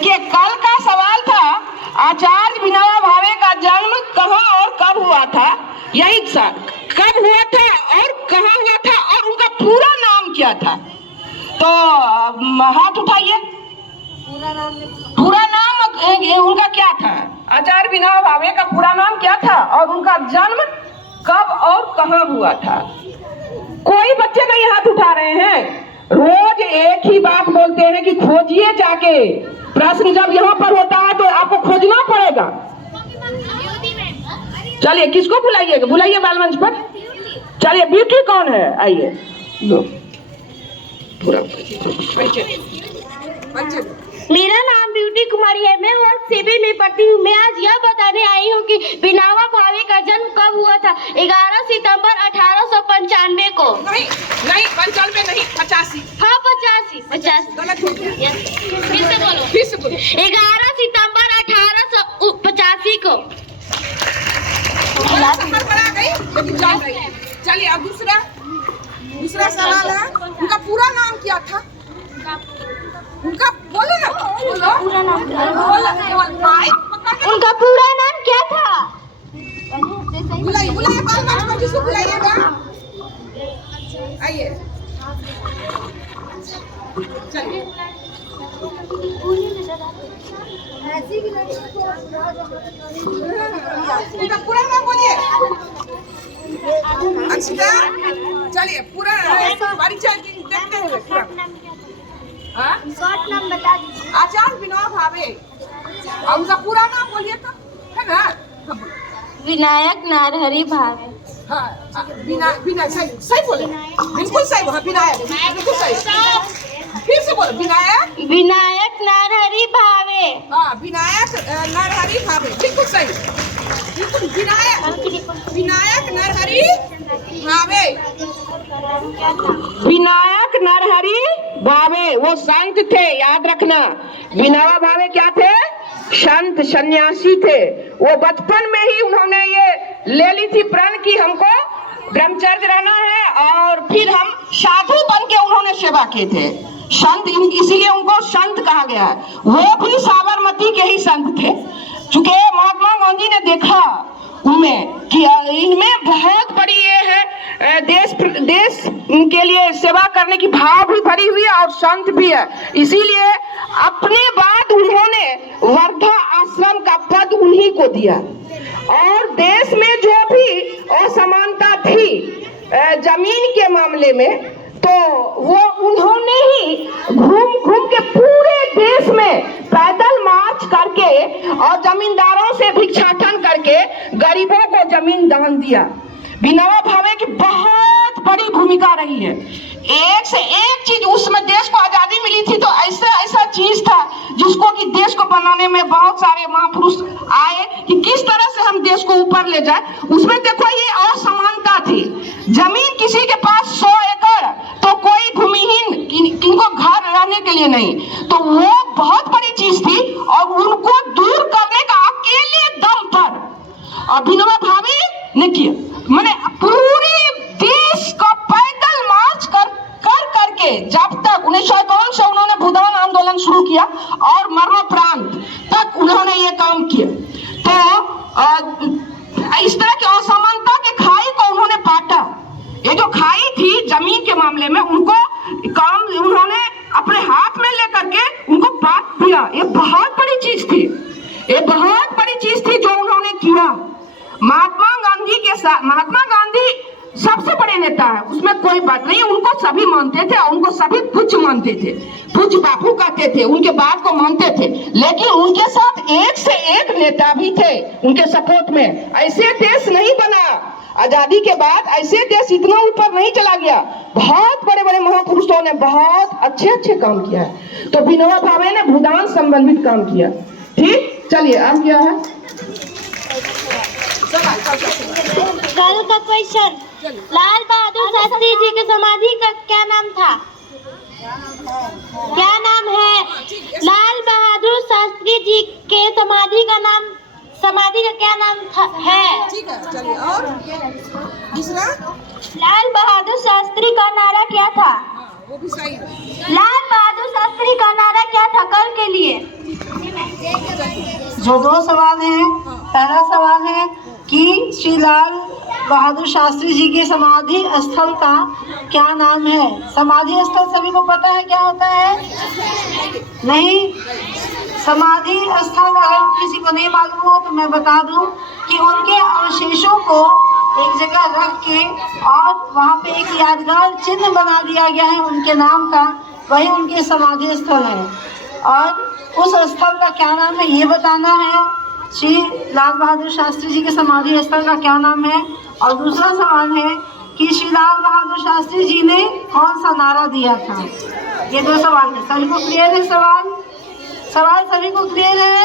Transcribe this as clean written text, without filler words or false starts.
देखिए, कल का सवाल था आचार्य विनोबा भावे का जन्म कहाँ और कब हुआ था। यही कब हुआ था और कहाँ हुआ था और उनका पूरा नाम क्या था। तो हाथ उठाइए। पूरा नाम उनका क्या था? आचार्य विनोबा भावे का पूरा नाम क्या था और उनका जन्म कब और कहाँ हुआ था। कोई बच्चे नहीं हाथ उठा रहे हैं। रोज एक ही बात बोलते हैं कि खोजिए जाके। प्रश्न जब यहाँ पर होता है तो आपको खोजना पड़ेगा। चलिए, किसको बुलाइएगा? बुलाइए बालमंच पर। चलिए, ब्यूटी कौन है? आइए लो पूरा मेरा नाम ब्यूटी कुमारी है। मैं वर्ग 7 में पढ़ती हूँ। मैं आज यह बताने आई हूँ कि विनोबा भावे का जन्म कब हुआ था। 11 सितंबर 1895 को। नहीं 95 नहीं, 85। हाँ 85 गलत हो गया। फिर से बोलो 11 सितंबर 1885 को। चलिए, अब दूसरा सवाल है, उनका पूरा नाम क्या था? उनका बोलो ना, बोलो। पूरा नाम उनका पूरा नाम क्या था? बुलाइए बालमंच पर, जिसको बुलाइएगा। आइए, चलिए। उनका पूरा नाम बोलिए। अच्छा, चलिए पूरा परिचय देखते हैं पूरा। शॉर्ट नाम बता दीजिए। आचार्य विनोबा भावे, और उनका पूरा नाम बोलिए तो, है ना? विनायक नरहरि भावे। हाँ, बिना सही बोले, बिल्कुल सही बोला। विनायक, बिल्कुल सही। फिर से बोलो, विनायक नरहरि भावे। हाँ, विनायक नरहरि भावे, बिल्कुल सही। बिल्कुल, विनायक नरहरि भावे। विनायक नरहरि भावे वो संत थे, याद रखना। विनोबा भावे क्या थे? संत सन्यासी थे। वो बचपन में ही उन्होंने ये ले ली थी प्रण की हमको ब्रह्मचर्य रहना है, और फिर हम साधु बन के उन्होंने सेवा किए थे। संत, इसीलिए उनको संत कहा गया है। वो भी साबरमती के ही संत थे। चूंकि महात्मा गांधी ने देखा उनमें कि इनमें बहुत बड़ी ये है देश के लिए सेवा करने की भाव भी भरी हुई है और संत भी है। इसीलिए अपने बाद उन्होंने वर्धा आश्रम का पद उन्हीं को दिया। और देश में जो भी असमानता थी जमीन के मामले में, तो वो उन्होंने ही घूम के पूरे देश में पैदल मार्च करके और जमींदारों से भिक्षाटन करके गरीबों को जमीन दान दिया। विनोबा भावे की बहुत बड़ी भूमिका रही है। एक से एक चीज, उसमें देश को आजादी मिली थी तो ऐसा चीज था जिसको कि देश को बनाने में बहुत सारे महापुरुष आए कि किस तरह से हम देश को ऊपर ले जाए। उसमें देखो, ये असमानता थी। जमीन किसी के पास 100 एकड़ तो कोई भूमिहीन, किनको घर रहने के लिए नहीं, तो वो बहुत बड़ी चीज थी और उनको दूर करने का अकेले दम पर और विनोबा भावे ने किया। मैंने पूरे देश को पैदल मार्च करके जब तक 1951 से उन्होंने भूदान आंदोलन शुरू किया और मरणोपरांत तक उन्होंने ये काम किया। तो इस तरह की असमानता के खाई को उन्होंने पाटा। ये जो खाई थी जमीन के मामले में, उनको काम उन्होंने अपने हाथ में लेकर के उनको बांट दिया। ये बहुत बड़ी चीज थी, ये बहुत बड़ी चीज थी जो उन्होंने किया। महात्मा गांधी के साथ, महात्मा गांधी सबसे बड़े नेता है, उसमें कोई बात नहीं। उनको सभी मानते थे और उनको सभी पूज्य मानते थे, पूज्य बापू कहते थे, उनके बात को मानते थे। लेकिन उनके साथ एक से एक नेता भी थे उनके सपोर्ट में। ऐसे देश नहीं बना आजादी के बाद, ऐसे देश इतना ऊपर नहीं चला गया। बहुत बड़े बड़े महापुरुषों ने बहुत अच्छे काम किया है। तो विनोबा भावे ने भूदान संबंधित काम किया। ठीक, चलिए अब क्या है कल का क्वेश्चन। लाल बहादुर शास्त्री जी के समाधि का क्या नाम था? क्या नाम है? लाल बहादुर शास्त्री जी के समाधि का क्या नाम है? ठीक है, चलिए। और दूसरा, लाल बहादुर शास्त्री का नारा क्या था? वो भी सही है। लाल बहादुर शास्त्री का नारा क्या था कल के लिए? जो 2 सवाल हैं, पहला सवाल है कि श्री लाल बहादुर शास्त्री जी के समाधि स्थल का क्या नाम है? समाधि स्थल सभी को पता है क्या होता है? नहीं। समाधि स्थल अगर किसी को नहीं मालूम हो तो मैं बता दूं कि उनके अवशेषों को एक जगह रख के और वहाँ पे एक यादगार चिन्ह बना दिया गया है उनके नाम का, वही उनके समाधि स्थल है। और उस स्थल का क्या नाम है ये बताना है। श्री लाल बहादुर शास्त्री जी के समाधि स्थल का क्या नाम है? और दूसरा सवाल है कि श्री लाल बहादुर शास्त्री जी ने कौन सा नारा दिया था? ये 2 सवाल है। सभी को क्लियर है सवाल सभी को क्लियर है?